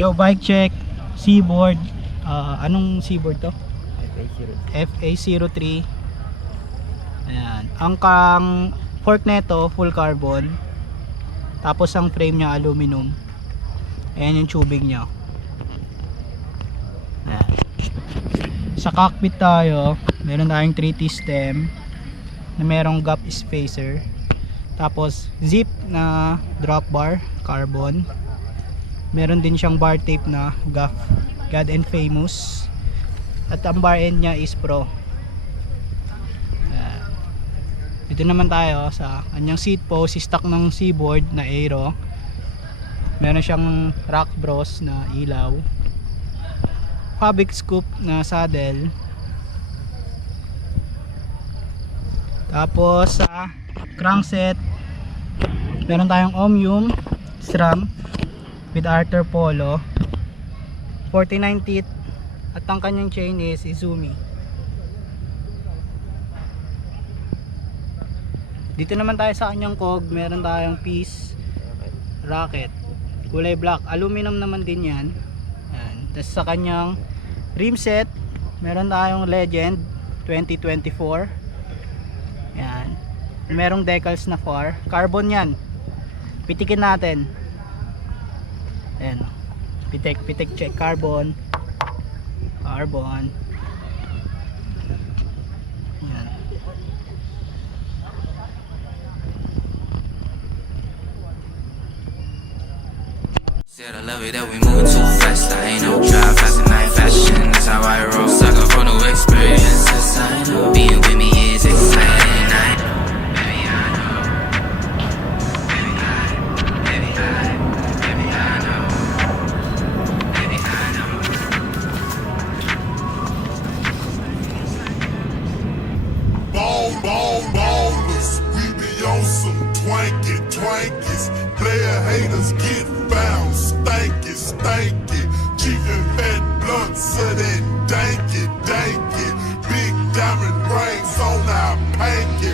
Yo, bike check, Seaboard. Anong Seaboard to? FA03. Ayan. Ang fork neto, full carbon. Tapos ang frame niya aluminum. Ayan yung tubing niya. Ayan. Sa cockpit tayo, meron tayong 3T stem na merong gap spacer. Tapos zip na drop bar, carbon. Meron din siyang bar tape na God and Famous. At ang bar end niya is Pro. Dito naman tayo sa kanyang seat post, stock ng Seaboard na aero. Meron siyang Rock Bros na ilaw. Fabric scoop na saddle. Tapos sa crankset, meron tayong Omnium SRAM with Arthur Polo, 49 teeth, at ang kanyang chain is Izumi. Dito naman tayo sa kanyang cog, meron tayong piece rocket, kulay black, aluminum naman din yan. Tapos sa kanyang rim set, meron tayong Legend 2024. Yan. Merong decals na far, carbon yan. Pitikin natin. Ayan, pitik check, carbon. Yan. Said I love it that we moving too fast. I ain't no drive fast and I ain't fashion. That's how I roll. Sucker for no experiences. I know being with me is exciting. Baby, I know. Baby, I know. Baby, I know. Ballers, we be on some twankies. Player haters get found, stanky. Cheap and fat blunts of that danky. Big diamond rings on our panky.